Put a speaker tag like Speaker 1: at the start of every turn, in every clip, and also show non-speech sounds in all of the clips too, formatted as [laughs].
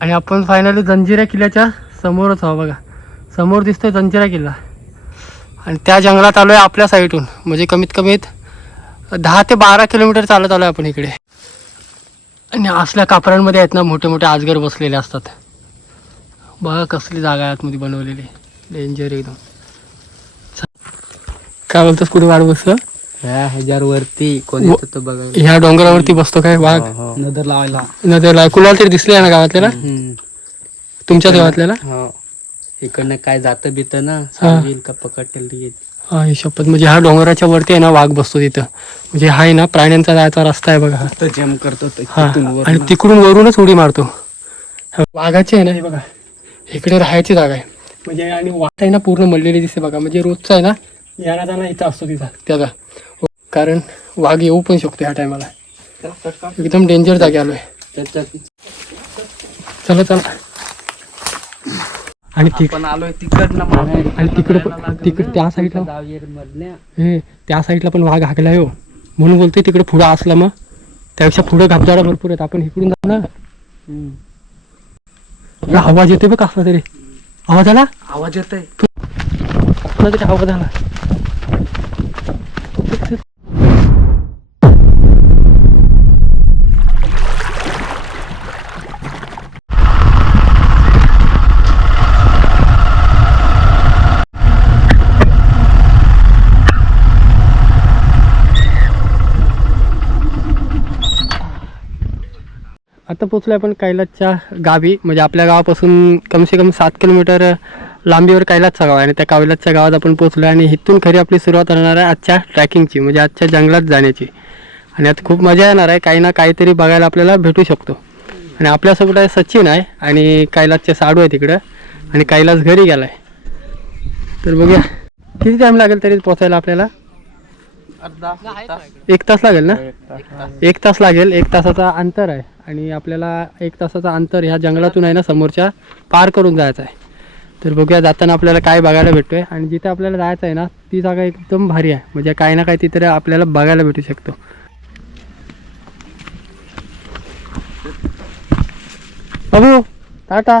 Speaker 1: आणि आपण फायनली जंजिरा किल्ल्याच्या समोरच आहो बघा. समोर दिसतोय जंजिरा किल्ला. आणि त्या जंगलात आलो आहे आपल्या साईडून म्हणजे कमीत कमीत दहा ते बारा किलोमीटर चालत आलो आपण इकडे. आणि असल्या कापरांमध्ये आहेत ना मोठे मोठे आजगर बसलेले असतात. बघा कसली जागा आहे आतमध्ये बनवलेली. डेंजर एकदम. काय बोलतोस कुठे वाढ बसलं
Speaker 2: ह्या ह्याच्यावरती कोण
Speaker 1: व-
Speaker 2: येतं तो बघा.
Speaker 1: ह्या डोंगरावरती बसतो काय? वाघ?
Speaker 2: हो,
Speaker 3: नदर लावायला.
Speaker 1: न त्याला कुणाला तरी दिसले ना गावातल्याला?
Speaker 2: हम्म.
Speaker 1: तुमच्या गावातल्याला?
Speaker 2: हो. इकडनं काय जातं बित ना सांगेल का पकडतील येईल
Speaker 1: हा ही शपथ. म्हणजे ह्या डोंगराच्या वरती आहे ना वाघ बसतो तिथं. म्हणजे हा आहे ना प्राण्यांचा जायचा रस्ता आहे बघा हा.
Speaker 3: तर जम करतो ते
Speaker 1: हा
Speaker 3: तिथून वर
Speaker 1: आणि तिकडून वरूनच उडी मारतो. हा, वाघाची आहे ना हे बघा. इकडे राहायची जागा आहे. म्हणजे आणि वाट आहे ना पूर्ण मळलेली दिसते बघा. म्हणजे रोजचा आहे ना याना जाणं इथं असतो तिथं त्याचा कारण वाघ येऊ पण शकतो ह्या टायमाला एकदम डेंजर जागे आलोय. चला चला. आणि
Speaker 3: आलोय तिकडनं.
Speaker 1: आणि तिकडे तिकडे त्या साईडला हे त्या साईडला पण वाघ हाकलाय हो. म्हणून बोलतोय तिकडे पुढं असला मग. त्यापेक्षा पुढे घापजाडा भरपूर आहेत. आपण इकडून जाऊ ना. आवाज येतोय बघ कसला तरी. आवाज आला?
Speaker 3: आवाज येतोय.
Speaker 1: कसला तरी आवाज आला? आता पोचलो आपण कैलासच्या गावी म्हणजे आपल्या गावापासून कमसे कम सात किलोमीटर लांबीवर कैलासचा गाव आहे. आणि त्या कैलासच्या गावात आपण पोचलो आणि इथून खरी आपली सुरुवात होणार आहे आजच्या ट्रॅकिंगची म्हणजे आजच्या जंगलात जाण्याची. आणि आता खूप मजा येणार आहे काही ना काहीतरी बघायला आपल्याला भेटू शकतो. आणि आपल्यासोबत आहे सचिन आहे आणि कैलासचे साडू आहे तिकडं. आणि कैलास घरी गेला आहे तर बघूया. किती टाईम लागेल तरी पोचायला आपल्याला? एक तास. लागेल ना? एक तास. लागेल एक तासाचा अंतर आहे. आणि आपल्याला एक तासाचा अंतर ह्या जंगलातून आहे ना समोरच्या पार करून जायचं आहे. तर बघूया जाताना आपल्याला काय बघायला भेटतोय. आणि जिथे आपल्याला जायचं आहे ना ती जागा एकदम भारी आहे. म्हणजे काही ना काही तिथे आपल्याला बघायला भेटू शकतो. बाबू टाटा.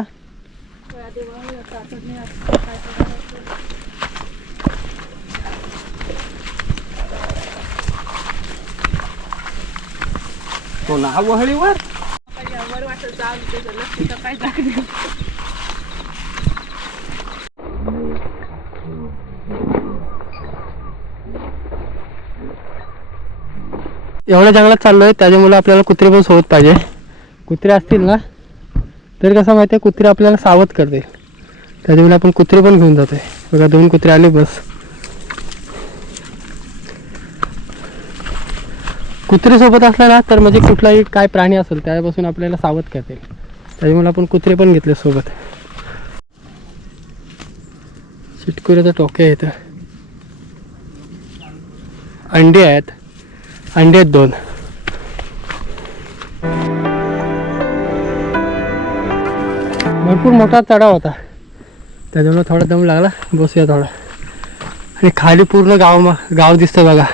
Speaker 3: तो ना वहळीवर
Speaker 1: एवढ्या जंगलात चाललोय त्याच्यामुळे आपल्याला कुत्रे पण सोबत पाहिजे. कुत्रे असतील ना? तर कसं माहिती आहे कुत्रे आपल्याला सावध करतील. त्याच्यामुळे आपण कुत्रे पण घेऊन जातोय. बघा दोन कुत्रे आले बस. कुत्रेसोबत असला ना तर म्हणजे कुठलाही काय प्राणी असेल त्यापासून आपल्याला सावध करते त्याच्यामुळे आपण कुत्रे पण घेतले सोबत. चिटकुऱ्याचं टोके आहेत. अंडी आहेत. अंडे आहेत दोन. भरपूर मोठा चढाव होता. त्याच्यामुळे थोडा दम लागला. बसूया थोडा. आणि खाली पूर्ण गाव गाव दिसतं बघा.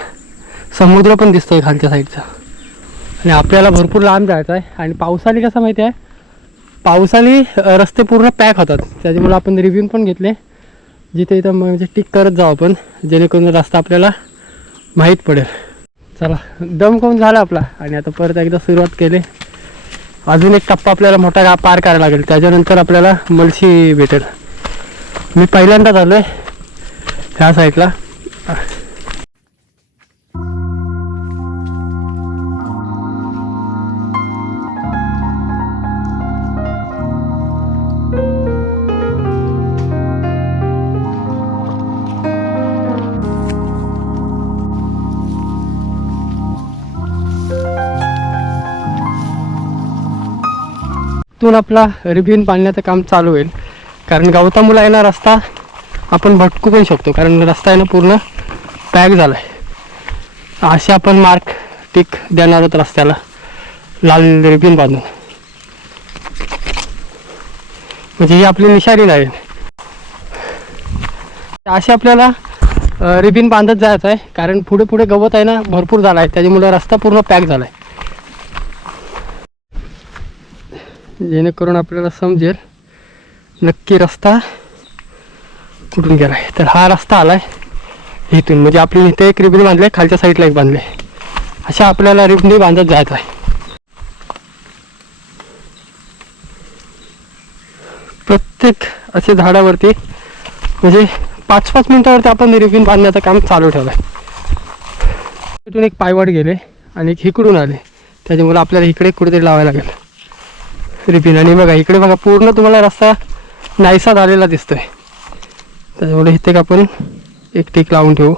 Speaker 1: समुद्र पण दिसतोय खालच्या साईडचा. आणि आपल्याला भरपूर लांब जायचं आहे. आणि पावसाळी कसं माहिती आहे? पावसाळी रस्ते पूर्ण पॅक होतात. त्याच्यामुळे आपण रिव्ह्यू पण घेतले. जिथे इथं म्हणजे टिक करत जाऊ आपण. जेणेकरून रस्ता आपल्याला माहीत पडेल. चला दम करून झाला आपला? आणि आता परत एकदा सुरुवात केली. अजून एक टप्पा आपल्याला मोठा गा पार करायला लागेल. त्याच्यानंतर आपल्याला मलशी भेटेल. मी पहिल्यांदाच आलो आहे ह्या साईडला इथून आपला रिबिन बांधण्याचं काम चालू होईल. कारण गवतामुला आहे ना रस्ता आपण भटकू पण शकतो. कारण रस्ता आहे ना पूर्ण पॅक झाला आहे असे आपण मार्क टिक देणार आहोत रस्त्याला. लाल रिबिन बांधून. म्हणजे ही आपली निशाणी नाही. असे आपल्याला रिबिन बांधत जायचं आहे. कारण पुढे पुढे गवत आहे ना भरपूर झाला आहे त्याच्यामुळे रस्ता पूर्ण पॅक झाला आहे जेणेकरून आपल्याला समजेल नक्की रस्ता कुठून गेला आहे. तर हा रस्ता आलाय इथून. म्हणजे आपली इथे एक रिबनी बांधले खालच्या साईडला एक बांधले अशा आपल्याला रिबनी बांधत जायचं आहे. प्रत्येक असे झाडावरती म्हणजे पाच पाच मिनिटावरती आपण रिबीन बांधण्याचं काम चालू ठेवलं आहे इथून एक पायवाट गेले आणि एक इकडून आले. त्याच्यामुळे आपल्याला इकडे कुठेतरी लावायला लागेल. रिबीन आणि बघा इकडे बघा पूर्ण तुम्हाला रस्ता नाहीसा झालेला दिसतोय. त्याच्यामुळे इथे एक आपण एक टीक लावून ठेवू.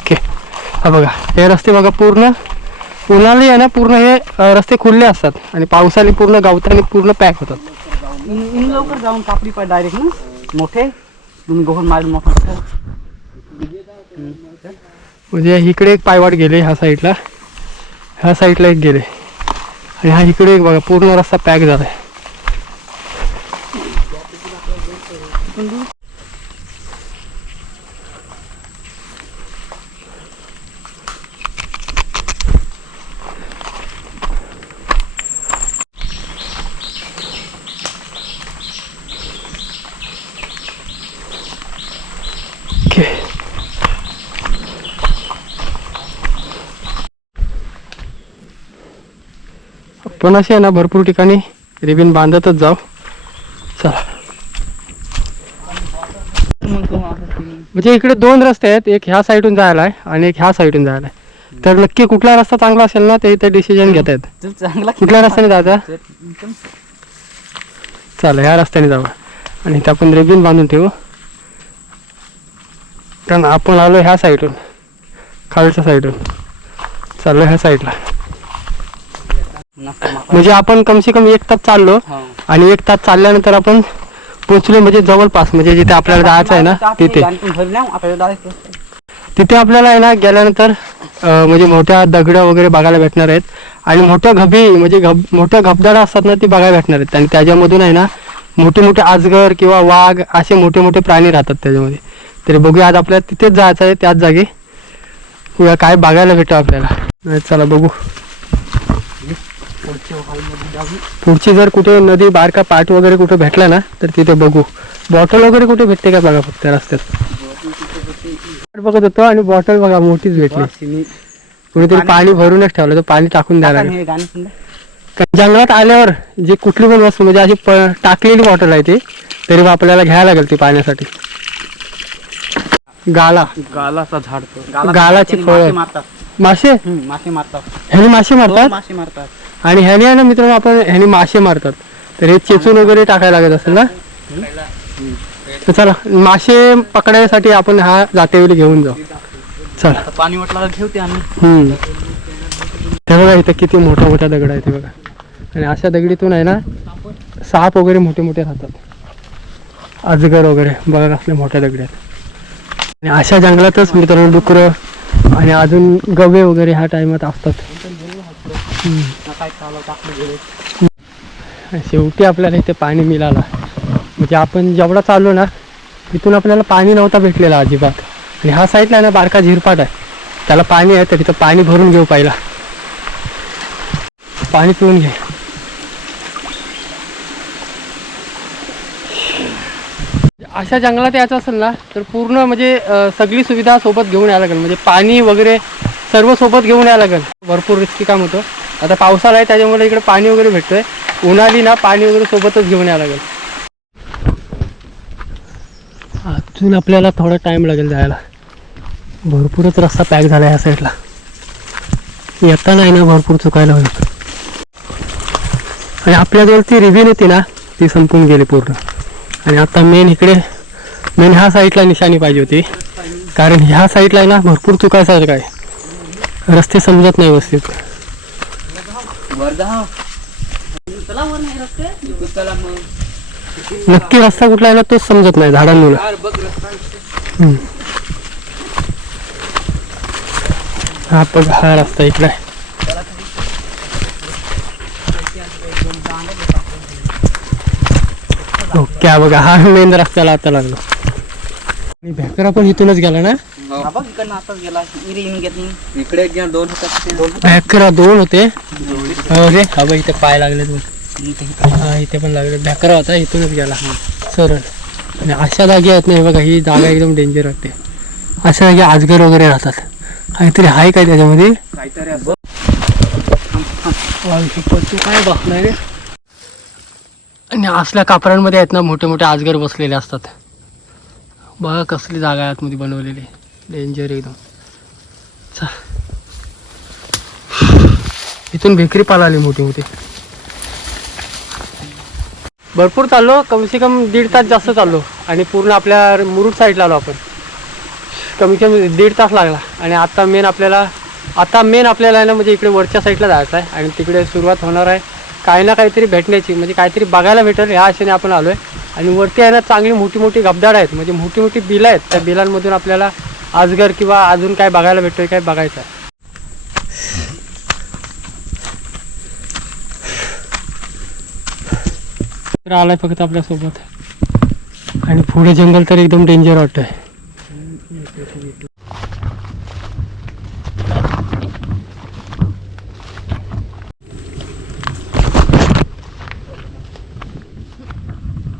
Speaker 1: ओके. हा बघा हे रस्ते बघा पूर्ण उन्हाळी आहे ना पूर्ण हे रस्ते खुले असतात. आणि पावसाने पूर्ण गावताने पूर्ण पॅक होतात.
Speaker 2: लवकर जाऊन कापली पाय डायरेक्ट ना. मोठे. तुम्ही गहून मोठा
Speaker 1: म्हणजे इकडे एक पायवाट गेले ह्या साईडला ह्या साईडला एक गेले. आणि हा इकडे एक बघा पूर्ण रस्ता पॅक झाला आहे ओके पण असे आहे ना भरपूर ठिकाणी रिबीन बांधतच जाऊ. चला. म्हणजे इकडे दोन रस्ते आहेत एक ह्या साईडून जायला आहे आणि एक ह्या साईडून जायला आहे तर नक्की कुठला रस्ता चांगला असेल ना ते इथे डिसिजन घेत आहेत
Speaker 2: चांगला
Speaker 1: कुठल्या रस्त्याने जायचा? चालेल ह्या रस्त्याने जाऊ आणि इथे आपण रिबीन बांधून ठेवू. कारण आपण आलो ह्या साईडून खालच्या साईडून चाललो ह्या साईडला म्हणजे आपण कमसे कम एक तास चाललो आणि एक तास चालल्यानंतर आपण पोचलो म्हणजे जवळपास म्हणजे जिथे आपल्याला जायचं आहे ना तिथे. तिथे आपल्याला आहे ना गेल्यानंतर म्हणजे मोठ्या दगड वगैरे बघायला भेटणार आहेत. आणि मोठ्या घबी म्हणजे घब मोठ्या घबदाडा असतात ना ती बघायला भेटणार आहेत. आणि त्याच्यामधून आहे ना मोठे मोठे आजगर किंवा वाघ असे मोठे मोठे प्राणी राहतात त्याच्यामध्ये. तरी बघूया आज आपल्याला तिथेच जायचं आहे त्याच जागी. बघूया काय बघायला भेटतं आपल्याला. चला बघू. पुढची जर कुठे नदी बारका पाट वगैरे कुठे भेटला ना तर तिथे बघू. बॉटल वगैरे कुठे भेटते का बघा फक्त रस्त्यात? बघत होतो आणि बॉटल बघा मोठीच भेटली. कुणीतरी पाणी भरूनच ठेवलं तर पाणी टाकून द्यायला जंगलात आल्यावर जी कुठली पण वस्तू म्हणजे अशी टाकलेली बॉटल आहे ती तरी मग आपल्याला घ्यायला लागेल ती पाण्यासाठी. गाला.
Speaker 3: गालाचा झाड
Speaker 1: गालाची फळं.
Speaker 2: मारतात.
Speaker 1: मासे?
Speaker 2: मासे मारतात.
Speaker 1: ह्याने मासे
Speaker 2: हो,
Speaker 1: मारतात
Speaker 2: मासे मारतात.
Speaker 1: आणि ह्याने आहे ना मित्रांनो आपण ह्याने मासे मारतात. तर हे चेचून वगैरे टाकायला लागत असेल ना? तर चला मासे पकडायसाठी आपण हा जातेवेळी घेऊन जाऊ. चला.
Speaker 2: पाणी वाटलं ठेवते आम्ही
Speaker 1: हम्म. ते बघा इथं किती मोठा मोठा दगड आहे ते बघा. आणि अशा दगडीतून आहे ना साप वगैरे मोठे मोठे राहतात. अजगर वगैरे बघा कसले मोठ्या दगडी आहेत. आणि अशा जंगलातच मित्रांनो डुकरं आणि अजून गवे वगैरे ह्या टाइमात असतात. हम्म.
Speaker 2: काय चालव टाकलं
Speaker 1: शेवटी आपल्याला इथे पाणी मिळालं. म्हणजे आपण जेवढा चाललो ना तिथून आपल्याला पाणी नव्हता भेटलेला अजिबात. आणि हा साईडला ना बारका झिरपाट आहे. त्याला पाणी आहे तर तिथं पाणी भरून घेऊ पहिला. पाणी पिऊन घे. अशा जंगलात यायचं असेल ना तर पूर्ण म्हणजे सगळी सुविधा सोबत घेऊन यायला लागेल. म्हणजे पाणी वगैरे सर्व सोबत घेऊन यायला लागेल. भरपूर रिस्की काम होतं. आता पावसाळा आहे त्याच्यामुळे इकडे पाणी वगैरे भेटतंय. उन्हाळी ना पाणी वगैरे सोबतच घेऊन यायला लागेल. अजून आपल्याला थोडा टाइम लागेल जायला. भरपूरच रस्ता पॅक झाला ह्या साईडला येताना आहे ना भरपूर चुकायला होईल. आणि आपल्याजवळ ती रिव्हिन येते ना ती संपून गेली पूर्ण. आणि आता मेन इकडे मेन ह्या साईडला निशाणी पाहिजे होती. कारण ह्या साईडला आहे ना भरपूर चुकायसारखं आहे. रस्ते समजत नाही व्यवस्थित. नक्की रस्ता कुठला आहे ना तोच समजत नाही झाडांमुळे. हा बघ हा रस्ता इकडे ओके बघा हा मेन रस्त्याला आता लागलो. भेकरा पण इथूनच गेला ना?
Speaker 3: नाही.
Speaker 2: इकडे दोन
Speaker 1: भॅकरा दोन होते. अरे हा बघ इथे पाय लागलेत बघ. हा इथे पण लागले. भॅकरा होता इथूनच गेला. सरळ. आणि अशा जागी आहेत नाही बघा ही जागा एकदम डेंजर वाटते. अशा जागी आजगर वगैरे राहतात. काहीतरी आहे काय त्याच्यामध्ये?
Speaker 3: काहीतरी असं.
Speaker 1: काय बसलाय रे? आणि असल्या कापरांमध्ये आहेत ना मोठे मोठे आजगर बसलेले असतात. बघा कसली जागा आहे आतमध्ये बनवलेली. डेंजर एकदम. चा. इथून भेकरी पाला आली मोठी मोठी. भरपूर चाललो कमसे कम दीड तास जास्त चाललो. आणि पूर्ण आपल्या मुरुड साईडला आलो आपण. कमी कमी दीड तास लागला. आणि आता मेन आपल्याला आता मेन आपल्याला आहे ना म्हणजे इकडे वरच्या साईडला जायचं आहे. आणि तिकडे सुरुवात होणार आहे. काही ना काहीतरी भेटण्याची म्हणजे काहीतरी बघायला भेटेल. ह्या आशेने आपण आलो आहे आणि वरती आहे ना चांगली मोठी मोठी गबदाड आहेत. म्हणजे मोठी मोठी बिलं आहेत. त्या बिलांमधून आपल्याला आजगर किंवा अजून काय बघायला भेटतोय काय बघायचं आहे. तर आलाय फक्त आपल्यासोबत. आणि पुढे जंगल तर एकदम डेंजर वाटतंय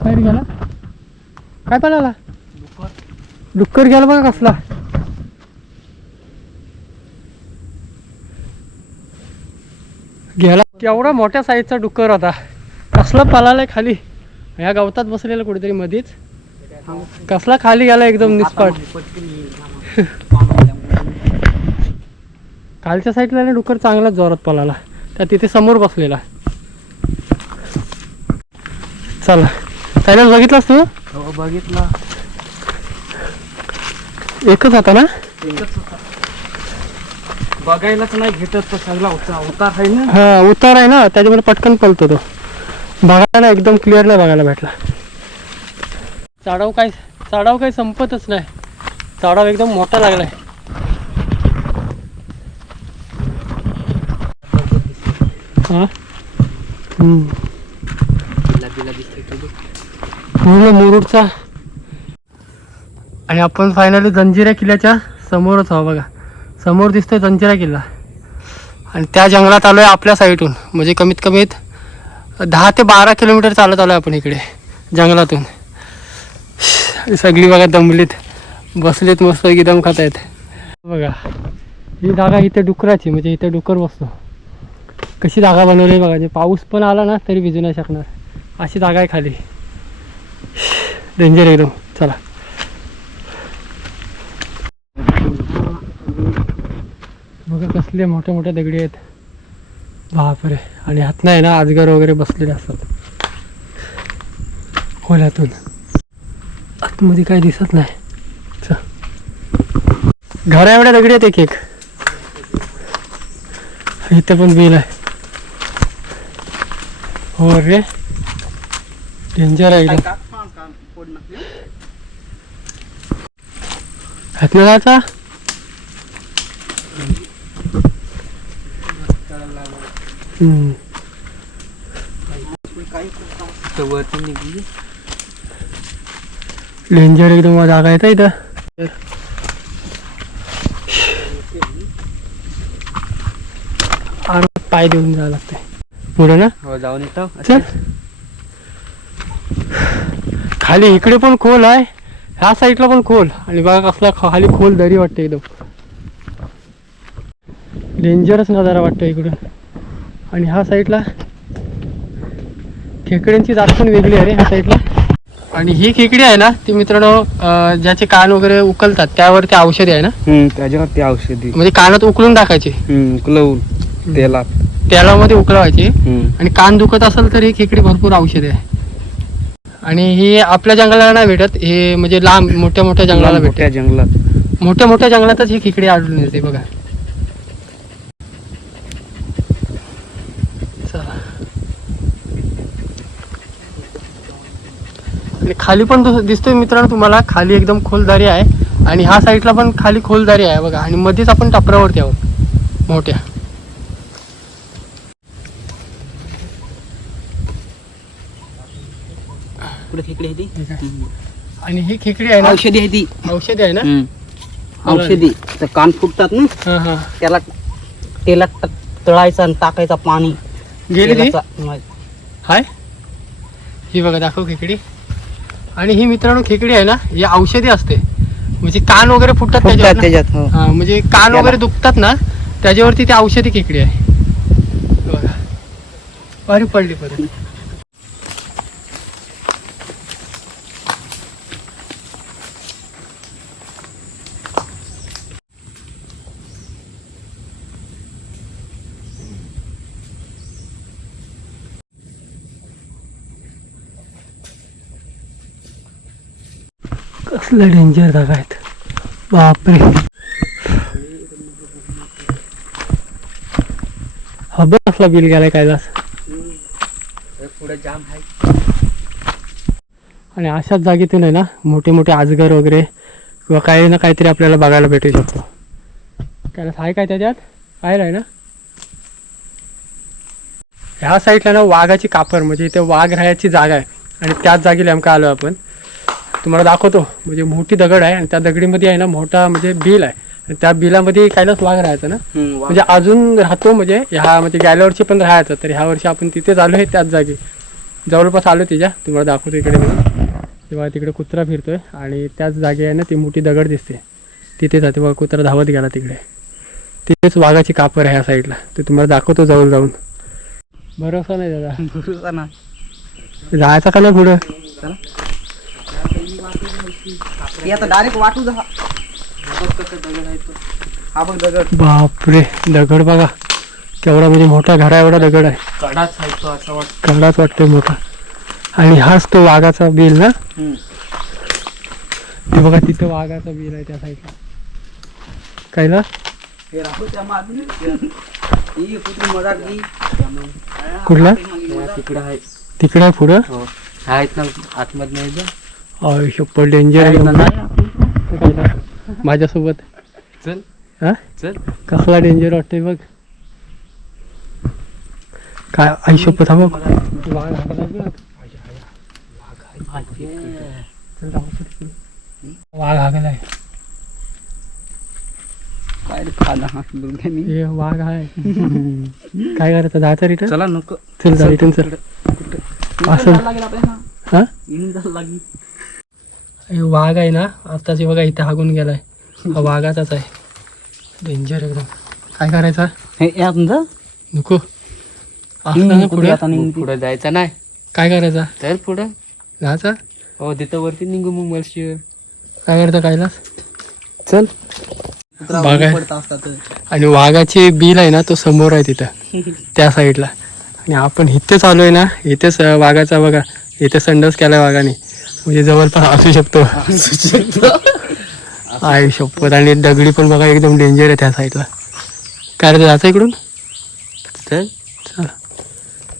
Speaker 1: काय रे गेला काय पळाला डुक्कर गेला बघा कसला. गेला केवढा मोठ्या साईजचा डुक्कर होता. कसला पळालाय खाली. या गवतात बसलेला कुठेतरी मध्येच कसला खाली गेला एकदम निस्पाट खालच्या साईडला ना डुक्कर चांगलाच जोरात पळाला त्या तिथे समोर बसलेला. चला. त्याला बघितलास तू?
Speaker 3: हो बघितलं.
Speaker 1: एकच होता ना?
Speaker 3: बघायलाच नाही तो सगळा उतार उतार आहे ना?
Speaker 1: हा उतार आहे ना त्याच्यामुळे पटकन पलतो तो. बघायला ना एकदम क्लिअर नाही बघायला भेटला. चाडाव काय चाडाव काही संपतच नाही. चाडाव एकदम मोठा लागलाय. हा?
Speaker 2: दिसते.
Speaker 1: पूर्ण मुरुडचा. आणि आपण फायनली जंजिरा किल्ल्याच्या समोरच आहो बघा. समोर दिसतोय जंजिरा किल्ला. आणि त्या जंगलात आलोय आपल्या साईडून म्हणजे कमीत कमीत दहा ते बारा किलोमीटर चालत आलोय आपण इकडे जंगलातून. सगळी बघा दमलीत बसलेत मस्त एकदम खात आहेत बघा ही जागा इथे डुकराची म्हणजे इथे डुकर बसतो. कशी जागा बनवली बघा जे पाऊस पण आला ना तरी भिजू नाही शकणार. अशी जागा आहे खाली. डेंजर एकदम. चला. बघा कसले मोठे मोठे दगडी आहेत. बापरे. आणि हात नाही ना आजगर वगैरे बसलेले असतात. खोल्यातून. आतमध्ये काही दिसत नाही. चल. घरा एवढ्या दगडी आहेत एक एक. इथे पण बिल आहे. हो रे. डेंजर आहे
Speaker 2: निघली.
Speaker 1: डेंजर एकदम जागा येतं इथं. आरामात पाय देऊन जावं लागतंय. पुढे ना?
Speaker 2: हो जाऊन येतो.
Speaker 1: खाली इकडे पण खोल आहे. ह्या साईडला पण खोल. आणि बघा कसला खाली खोल दरी वाटते एकदम. डेंजरस नजारा वाटतो इकडून. आणि ह्या साईडला खेकड्यांची जात पण वेगळी आहे रे ह्या साईडला. आणि ही खेकडी आहे ना ती मित्रांनो ज्याचे कान वगैरे उकलतात त्यावर ते औषधी आहे ना?
Speaker 3: त्याच्यावर ते औषधी.
Speaker 1: म्हणजे कानात उकळून टाकायचे.
Speaker 3: उकलवून तेलात.
Speaker 1: तेलामध्ये उकळवायचे. आणि कान दुखत असेल तर ही खेकडी भरपूर औषधी आहे. आणि ही आपल्या जंगलाला नाही भेटत. हे म्हणजे लांब मोठ्या मोठ्या जंगलाला भेटते.
Speaker 3: मोठ्या जंगलात.
Speaker 1: मोठ्या मोठ्या जंगलातच ही खेकडी आढळून येते बघा. चला. आणि खाली पण दिस- दिसतोय मित्रांनो तुम्हाला. खाली एकदम खोलदारी आहे. आणि ह्या साईडला पण खाली खोलदारी आहे बघा. आणि मध्येच आपण टपरावरती आहोत. मोठ्या.
Speaker 2: कुठे खेकडी आहे ती?
Speaker 1: आणि ही खेकडी आहे ना?
Speaker 2: औषधी आहे ती.
Speaker 1: औषधी आहे ना?
Speaker 3: औषधी. तर कान फुटतात ना?
Speaker 1: हा हा.
Speaker 3: त्याला तेलात तळायचं आणि टाकायचं पाणी.
Speaker 1: गेली. हाय. ही बघा दाखव खेकडी. आणि ही मित्रांनो खेकडी आहे ना ही औषधी असते. म्हणजे कान वगैरे फुटतात?
Speaker 3: त्याच्यात हो.
Speaker 1: म्हणजे कान वगैरे दुखतात ना त्याच्यावरती ती औषधी खेकडी आहे. बघा. अरे पडली परत. कसलं डेंजर जागा आहेत. बापरे. हा असला बिल गेलाय कैलास
Speaker 2: पुढे जाम आहे
Speaker 1: आणि अशाच जागेतून आहे ना मोठे मोठे आजगर वगैरे किंवा काही ना काहीतरी आपल्याला बघायला भेटू शकतो. त्याला आहे काय त्याच्यात? काय आहे ना? ह्या साईडला ना वाघाची कापर म्हणजे इथे वाघ राहायची जागा आहे. आणि त्याच जागी नेमका आलो आपण. तुम्हाला दाखवतो. म्हणजे मोठी दगड आहे आणि त्या दगडीमध्ये आहे ना मोठा म्हणजे बिल आहे. आणि त्या बिलामध्ये कैलास वाघ राहायचा ना. म्हणजे अजून राहतो म्हणजे ह्या म्हणजे गेल्या वर्षी पण राहायचं. तर ह्या वर्षी आपण तिथेच आलो आहे त्याच जागी. जवळपास आलो तिच्या. तुम्हाला दाखवतो इकडे तेव्हा तिकडे कुत्रा फिरतोय आणि त्याच जागी आहे ना ती मोठी दगड दिसते. तिथे जाते बघा कुत्रा धावत गेला तिकडे. तिथेच वाघाची कापर आहे ह्या साईडला ते तुम्हाला दाखवतो जवळ जाऊन. भरोसा नाही दादा. [laughs]
Speaker 3: भरोसा ना.
Speaker 1: जायचा का नाही पुढं?
Speaker 3: हे आता डायरेक्ट वाटू जा. हा बघ दगड.
Speaker 1: बापरे दगड बघा. केवढा म्हणजे मोठा घरा एवढा दगड आहे.
Speaker 2: कडाच आहे तो असं वाटतं.
Speaker 1: कडाच वाटतोय मोठा. आणि हाच तो वाघाचा बिल ना?
Speaker 3: हम्म.
Speaker 1: बघा तिथं वाघाचा बिल आहे त्या साईडला
Speaker 3: हे त्या. ही मजाक ही.
Speaker 1: कुठला?
Speaker 2: तिकडे आहे.
Speaker 1: तिकडे आहे पुढं?
Speaker 2: हो. आहेत ना आतमध्ये नाही जा
Speaker 1: आयुष्यप्पा डेंजर आहे माझ्यासोबत.
Speaker 2: चल.
Speaker 1: हा?
Speaker 2: चल.
Speaker 1: कसला डेंजर वाटतंय बघ. काय वाघ हाकायला बघ. वाघ हागलाय
Speaker 3: काय हा
Speaker 1: वाघ आहे. [laughs] काय करायचं जायचं रिटर्न
Speaker 3: चला नको.
Speaker 1: चल जा रिटर्न चल. असं.
Speaker 3: लागेल आपल्याला.
Speaker 1: हा?
Speaker 3: लागेल.
Speaker 1: हे वाघ आहे ना आताच बघा इथे हागून गेलाय. हा वाघाचाच आहे. डेंजर एकदम. काय करायचं?
Speaker 3: हे या तुमचं?
Speaker 1: नको. पुढे.
Speaker 2: पुढे जायचं नाही.
Speaker 1: काय करायचं?
Speaker 2: तर पुढं.
Speaker 1: जायचं?
Speaker 2: हो तिथं वरती निघू मग मला
Speaker 1: काय करतं कायलाच
Speaker 3: चल.
Speaker 1: आणि वाघाची बिल आहे ना तो समोर आहे तिथं. [laughs] त्या साईडला. आणि आपण इथेच आलोय ना इथेच वाघाचा बघा. इथे संडस केलाय वाघाने. म्हणजे जवळपास असू शकतो. आहे शपथ आणि दगडी पण बघा एकदम डेंजर आहे त्या साईडला काय रे जायचं इकडून?
Speaker 2: चला.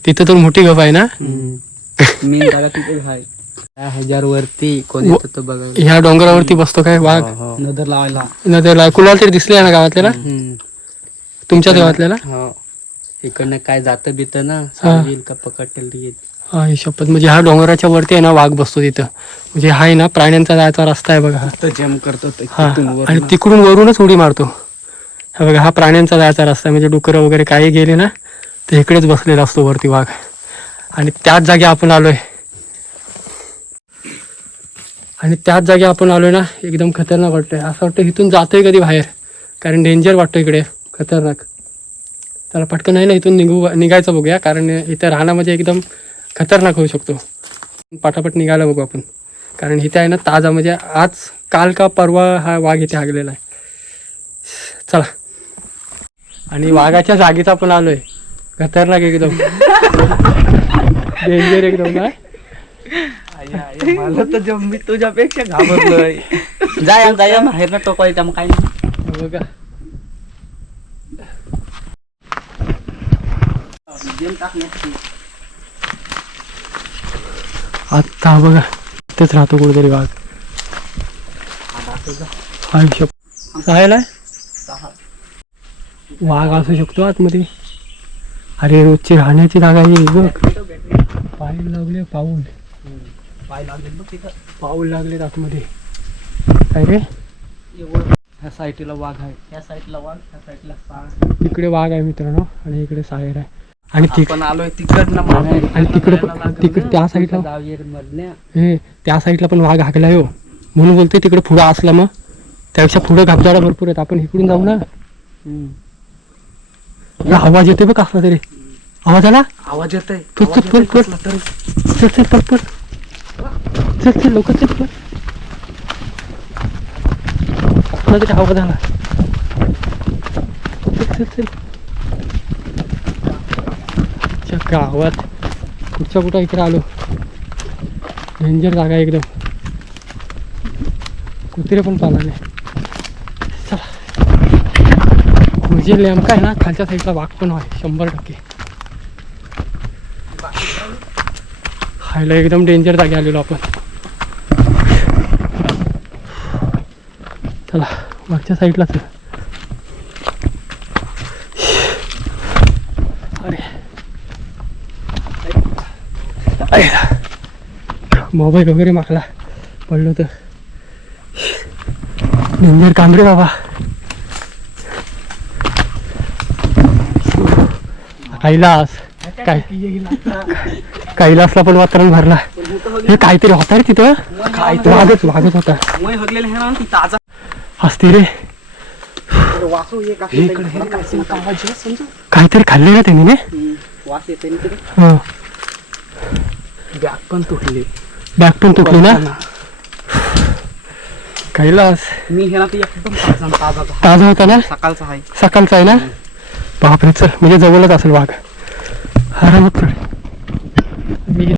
Speaker 1: तिथं तर मोठी गप आहे ना?
Speaker 2: दहा हजार वरती कोणी बघायला
Speaker 1: ह्या डोंगरावरती बसतो काय? वाघ?
Speaker 2: हो, हो.
Speaker 3: नजर लावायला.
Speaker 1: न त्याला कुणाला तरी दिसले ना गावातल्याला?
Speaker 2: हम्म.
Speaker 1: तुमच्याच गावातल्याला?
Speaker 2: हो. इकडनं काय जातं बित ना येईल का पकडतील
Speaker 1: हा ही शपथ. म्हणजे ह्या डोंगराच्या वरती आहे ना वाघ बसतो तिथं. म्हणजे हा आहे ना प्राण्यांचा जायचा रस्ता आहे बघा. हा.
Speaker 3: जम करतो ते
Speaker 1: हा
Speaker 3: तिथून वर
Speaker 1: आणि. तिकडून वरूनच उडी मारतो. हा बघा हा प्राण्यांचा जायचा रस्ता आहे. म्हणजे डुकरं वगैरे काही गेले ना तर इकडेच बसलेला असतो वरती वाघ. आणि त्याच जागी आपण आलोय. आणि त्याच जागी आपण आलोय ना एकदम खतरनाक वाटतंय. असं वाटतं इथून जातोय कधी बाहेर. कारण डेंजर वाटतं इकडे. खतरनाक. त्याला पटकन नाही ना इथून निघू निघायचं बघूया. कारण इथं राहणं म्हणजे एकदम खतरनाक होऊ शकतो. पटापट निघायला बघू आपण. कारण इथे आहे ना ताजा म्हणजे आज काल का परवा हा वाघ इथे हागलेला आहे. चला. आणि वाघाच्या जागेचा पण आलोय. खतरनाक एकदम. डेंजर एकदम ना
Speaker 3: मला तर जम मी तुझ्यापेक्षा घाबरलोय. जाय जाय बाहेर टोकायचं मग काय.
Speaker 1: बघा.
Speaker 3: टाकण्याची.
Speaker 1: आत्ता बघा इथेच राहतो कुठेतरी वाघ आयुष्य. राहायला
Speaker 3: सहा.
Speaker 1: वाघ असू शकतो आतमध्ये. अरे रोजची राहण्याची जागा ही बघ. पाऊल लागले पाऊल.
Speaker 3: पाय लागेल बघ तिथं
Speaker 1: पाऊल लागले आतमध्ये. काय रे?
Speaker 3: एवढं ह्या साईडला वाघ आहे. ह्या साईडला वाघ ह्या साईडला साळ
Speaker 1: तिकडे वाघ आहे मित्रांनो आणि इकडे साहेर आहे. आणि तिक
Speaker 3: आपण आलोय तिकडनं मागे.
Speaker 1: आणि तिकडे पण तिकडे त्या साईडला
Speaker 2: मधल्या.
Speaker 1: हे त्या साईडला पण वाघ हाकलाय हो. म्हणून बोलते तिकडे पुढं असला मग. त्यापेक्षा पुढं घाबजाडा भरपूर आहेत. आपण इकडून जाऊ ना. अरे आवाज येते बघ कसला तरी. आवाज आला?
Speaker 3: आवाज येत आहे
Speaker 1: चल चल चल चल पळ पळ. चल चल लवकर चल पळ. कसला तरी आवाज आला चल चल चल. अच्छा गावात. कुठच्या कुठं इकडे आलो. डेंजर जागा एकदम. कुत्रे पण पाला चला. म्हणजे नेमका आहे ना खालच्या साईडला वाघ पण आहे शंभर टक्के. खायला एकदम डेंजर जागे आलेलो आपण. चला मागच्या साईडलाच आहे. अरे अरे. मोबाईल वगैरे मागला. पडलो तर. डेंजर कांबरे बाबा. कैलास. काय? कैलासला पण वातावरण भरला. हे काहीतरी होता रे तिथं? होता
Speaker 3: ना ती ताजा
Speaker 1: हसती रे.
Speaker 3: वासू एक असं इकडे हे काय असेल का आवाज येत समजू
Speaker 1: काहीतरी खाल्ले ना त्यांनी ने.
Speaker 3: बॅग पण तुटली.
Speaker 1: बॅग पण तुटली ना कैलास
Speaker 3: मी हे ना ते एकदम ताजा ताजा
Speaker 1: ताजा होता ना
Speaker 3: सकाळचा आहे
Speaker 1: सकाळचा आहे ना बापरे चल म्हणजे जवळच असेल वाघ आरामात चल मी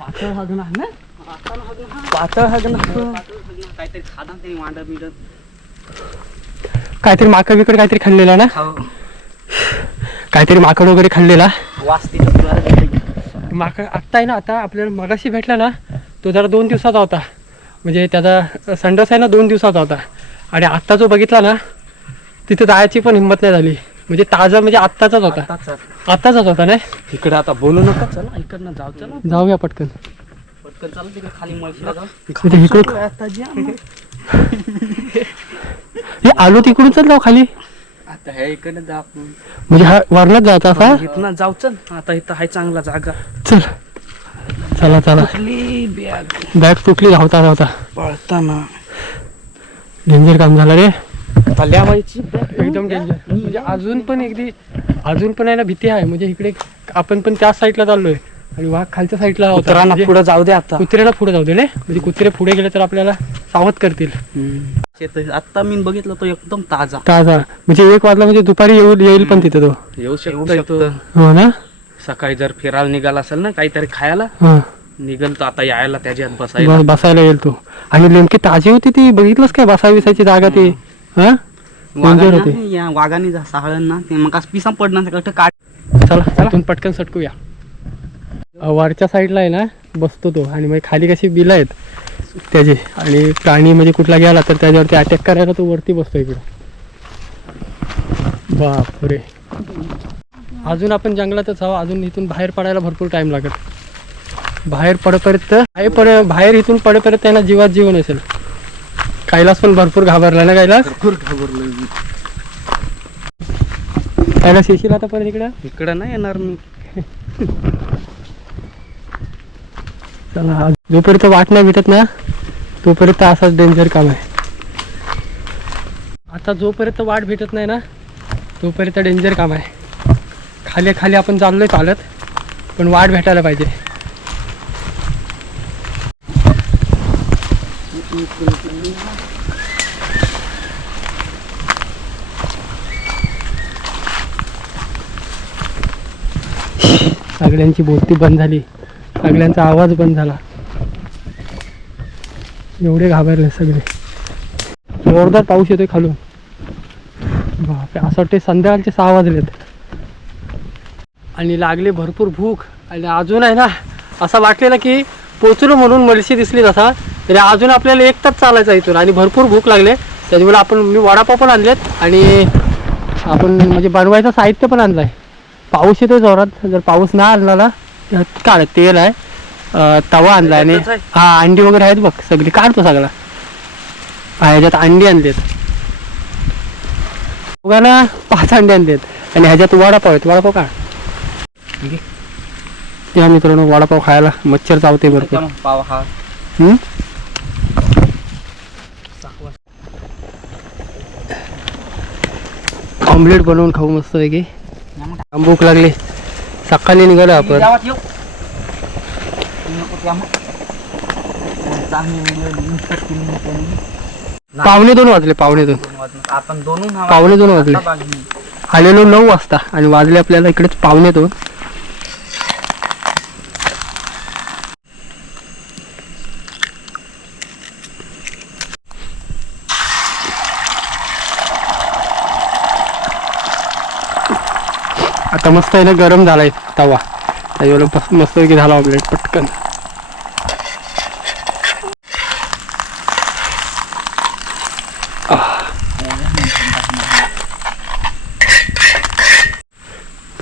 Speaker 3: पातळ हगण आहे ना पातळ हगण काहीतरी खादा ते मांड बिंड
Speaker 1: काहीतरी माकड बिकड काहीतरी खाल्लेला ना
Speaker 3: खाऊ
Speaker 1: काहीतरी माकड वगैरे खाल्लेला
Speaker 3: वास
Speaker 1: माकड आत्ता आहे ना आता आपल्याला मगाशी भेटला ना तो जरा दोन दिवसाचा होता. म्हणजे त्याचा संडस आहे ना दोन दिवसाचा होता. आणि आत्ता जो बघितला ना तिथे जायची पण हिंमत नाही झाली. म्हणजे ताजा म्हणजे आत्ताचाच होता. आत्ताचाच होता नाही?
Speaker 3: इकडे आता बोलू नका. चला इकडनं जाऊ चला.
Speaker 1: जाऊया पटकन.
Speaker 3: पटकन चालू तिकडे खाली.
Speaker 1: हे आलो तिकडूनच जाऊ खाली?
Speaker 3: हे इकडे जा आपण.
Speaker 1: म्हणजे हा वरनच जायचा असा
Speaker 3: इथनं जाऊ चल. आता इथं आहे चांगला जागा.
Speaker 1: चल. चला चला.
Speaker 3: कुठली बॅग
Speaker 1: बॅग तुटली धावता धावता.
Speaker 3: पळताना.
Speaker 1: डेंजर काम झालं रे.
Speaker 3: पल्यावायची
Speaker 1: एकदम डेंजर म्हणजे अजून पण एकदी अजून पण आहे ना भीती आहे. म्हणजे इकडे आपण पण त्याच साईडला चाललोय. आणि वाघ खालच्या साईडला
Speaker 3: कुत्र्यांना
Speaker 1: म्हणजे
Speaker 3: पुढे जाऊ दे आता.
Speaker 1: कुत्र्याला पुढे जाऊ दे म्हणजे कुत्रे पुढे गेले तर आपल्याला सावध करतील.
Speaker 3: आता मी बघितलं तो एकदम ताजा.
Speaker 1: ताजा. म्हणजे एक वाजला म्हणजे दुपारी येऊ येईल पण तिथे तो.
Speaker 2: येऊ शकतो.
Speaker 1: हो ना?
Speaker 2: सकाळी जर फिरायला निघाला असेल ना काहीतरी खायला
Speaker 1: हा.
Speaker 2: निघल तर आता यायला त्याच्यात बसायला.
Speaker 1: बसायला येईल तो. आणि नेमकी ताजी होती ती? बघितलंस काय बसा विसायची जागा ती? हा?
Speaker 3: वाघांना या वाघाने जा साहळण ना ते मग पिसा पडणार
Speaker 1: चला. इथून पटकन सटकूया. वरच्या साईडला आहे ना बसतो तो. आणि मग खाली कशी बिलं आहेत त्याची. आणि प्राणी म्हणजे कुठला गेला तर त्याच्यावरती अटॅक करायला तो वरती बसतो इकडं. बापरे. अजून आपण जंगलातच आहोत. अजून इथून बाहेर पडायला भरपूर टाइम लागत बाहेर पडेपर्यंत बाहेर पड बाहेर इथून पडेपर्यंत त्यांना जीवात जीव नसेल कैलास पण भरपूर घाबरला ना कैलास? कैलास येशील आता परत इकडं?
Speaker 3: इकडं नाही येणार मी. [laughs]
Speaker 1: चला जोपर्यंत वाट नाही भेटत ना तोपर्यंत असाच डेंजर काम आहे. आता जोपर्यंत वाट भेटत नाही ना तोपर्यंत डेंजर काम आहे. खाली खाली आपण चाललोय चालत पण वाट भेटायला पाहिजे. सगळ्यांची बोलती बंद झाली. सगळ्यांचा आवाज बंद झाला. एवढे घाबरले सगळे. जोरदार पाऊस येतोय खालून. बापरे असं वाटते संध्याकाळचे सहा वाजलेत. आणि लागले भरपूर भूक. आणि अजून आहे ना असं वाटलेलं की पोचलो म्हणून मलशी दिसली तसा तरी अजून आपल्याला एक तास चालायचा इथून. आणि भरपूर भूक लागले. त्याच्यामुळे आपण मी वडापाव पण आणलेत आणि आपण म्हणजे बनवायचं साहित्य पण आणलं आहे पाऊस येतो जोरात. जर पाऊस नाही आणला ना काढ तेल आहे अं, तवा आणला आणि
Speaker 3: आहे?
Speaker 1: हा अंडी वगैरे आहेत बघ सगळी काढतो सगळा. हा, ह्याच्यात अंडी आणलेत. दोघांना पाच अंडे आणलेत. आणि ह्याच्यात वडापाव आहेत. वडापाव का
Speaker 3: घे.
Speaker 1: या मित्रांनो वडापाव खायला मच्छर चावते भरपूर.
Speaker 3: पाव हा.
Speaker 1: हम्म? ऑमलेट बनवून खाऊ मस्त पैकी भूक लागली. सकाळी निघालो आपण.
Speaker 3: गावात येऊ. नको चांगली
Speaker 1: पावणे दोन वाजले पावणे दोन.
Speaker 3: आपण दोन
Speaker 1: पावणे दोन वाजले. आलेलो नऊ वाजता आणि वाजले आपल्याला इकडेच पावणे दोन. आता मस्त आहे ना गरम झालाय तवा. त्याच्यावर मस्त पैकी झाला ऑमलेट पटकन.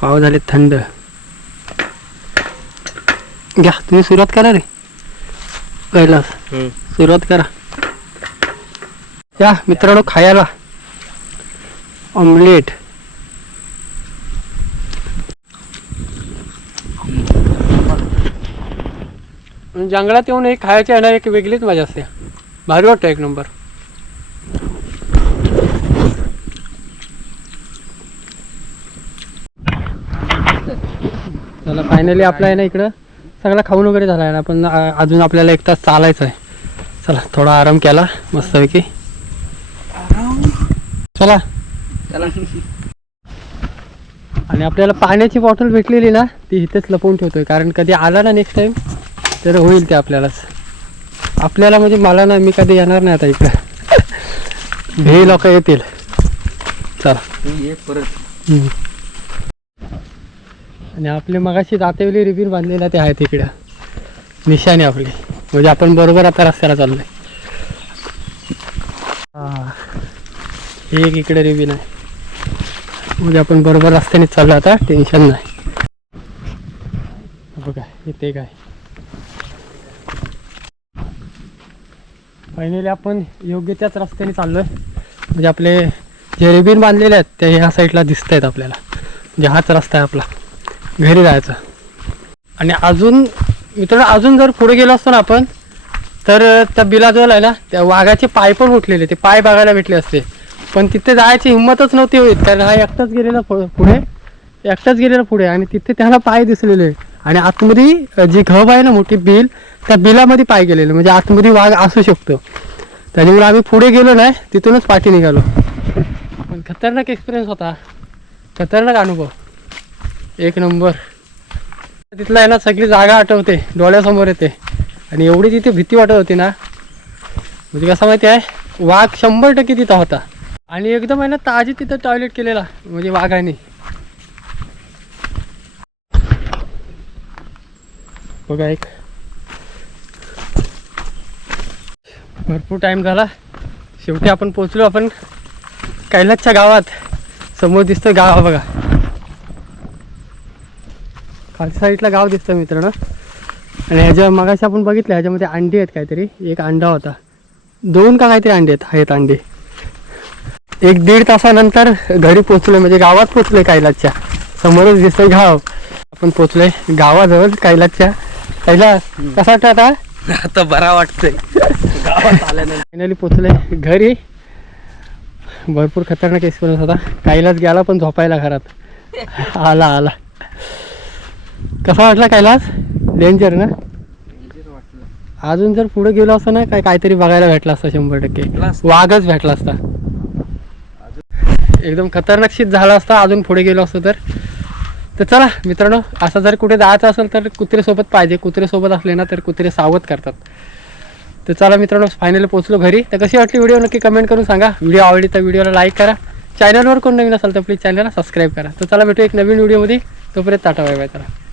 Speaker 1: पाव झाले थंड. घ्या तुम्ही सुरुवात करा रे. कैलास सुरुवात करा. या मित्रांनो खायला. ऑमलेट जंगलात येऊन एक खायची आहे ना एक वेगळीच मजा असते. भारी वाटतं एक नंबर चला फायनली आपला आहे ना इकडं. सगळा खाऊन वगैरे झाला आहे ना पण अजून आपल्याला एक तास चालायचं आहे चला थोडा आराम केला मस्तपैकी. चला.
Speaker 3: चला.
Speaker 1: आणि आपल्याला पाण्याची बॉटल भेटलेली ना ती इथेच लपवून ठेवतोय कारण कधी आला ना नेक्स्ट टाइम तर होईल ते आपल्यालाच. आपल्याला म्हणजे मला ना मी कधी येणार नाही आता इकडं. हे लोक येतील. चला.
Speaker 3: परत
Speaker 1: आणि आपले मगाशी दातेवली रिबीन बांधलेला ते आहेत इकडं निशाणी आपली. म्हणजे आपण बरोबर आता रस्त्याला चाललोय. हा. एक इकडे रिबीन आहे. म्हणजे आपण बरोबर रस्त्याने चाललो आता. टेन्शन नाही. बघा इथे काय? फायनली आपण योग्य त्याच रस्त्याने चाललोय. म्हणजे आपले जे रिबीन बांधलेले आहेत ते ह्या साईडला दिसत आहेत आपल्याला. म्हणजे हाच रस्ता आहे आपला. घरी जायचा. आणि अजून मित्रांनो अजून जर पुढे गेलो असतो ना आपण तर त्या बिलाजवळ आहे ना त्या वाघाचे पाय पण उठलेले. ते पाय बघायला भेटले असते. पण तिथे जायची हिंमतच नव्हती होईल कारण हा एकटाच गेलेला पुढे. एकटाच गेलेला पुढे. आणि तिथे त्याला पाय दिसलेले. आणि आतमध्ये जी घब आहे ना मोठी बिल त्या बिलामध्ये पाय गेलेलं. म्हणजे आतमध्ये वाघ असू शकतो. त्याच्यामुळे आम्ही पुढे गेलो नाही तिथूनच पाठी निघालो. पण खतरनाक एक्सपिरियन्स होता. खतरनाक अनुभव. एक नंबर. तिथला आहे ना सगळी जागा आठवते. डोळ्यासमोर येते. आणि एवढी तिथे भीती वाटत होती ना म्हणजे कसं माहिती आहे वाघ शंभर टक्के तिथं होता. आणि एकदम आहे ना ताजी तिथं टॉयलेट केलेला म्हणजे वाघाने. बघा एक. भरपूर टाइम झाला. शेवटी आपण पोचलो आपण कैलासच्या गावात. समोर दिसतं गाव बघा. खालच्या साईडला गाव दिसतं मित्रांनो. आणि ह्याच्या मगाशी आपण बघितलं ह्याच्यामध्ये अंडी आहेत काहीतरी. एक अंडा होता. दोन का काहीतरी अंडे आहेत? आहेत अंडे. एक दीड तासानंतर घरी पोचलोय म्हणजे गावात पोचलोय कैलासच्या. समोरच दिसतंय गाव. आपण पोचलोय गावाजवळ कैलासच्या. कैलास कसा वाटतं आता?
Speaker 3: आता बरा वाटतंय. गावात आल्यानंतर.
Speaker 1: फायनली पोचलोय घरी. भरपूर खतरनाक एक्सपिरियन्स होता. कैलास गेला पण झोपायला घरात. आला आला. कसा वाटला कैलास? डेंजर ना? अजून जर पुढे गेलो असतो ना काय काहीतरी बघायला भेटला असता शंभर टक्के. वाघच भेटला असता. एकदम खतरनाक शीत झाला असता. अजून पुढे गेलो असतो तर. तर चला मित्रांनो असं जर कुठे जायचं असेल तर कुत्रेसोबत पाहिजे. कुत्रेसोबत असले ना तर कुत्रे सावध करतात. तर चला मित्रांनो फायनली पोहोचलो घरी. तर कशी वाटली व्हिडिओ नक्की कमेंट करून सांगा. व्हिडिओ आवडली तर व्हिडिओला लाईक करा. चॅनलवर कोण नवीन असेल तर प्लीज चॅनलला सबस्क्राईब करा. तर चला भेटू एक नवीन व्हिडिओमध्ये तोपर्यंत ताटा बाय बाय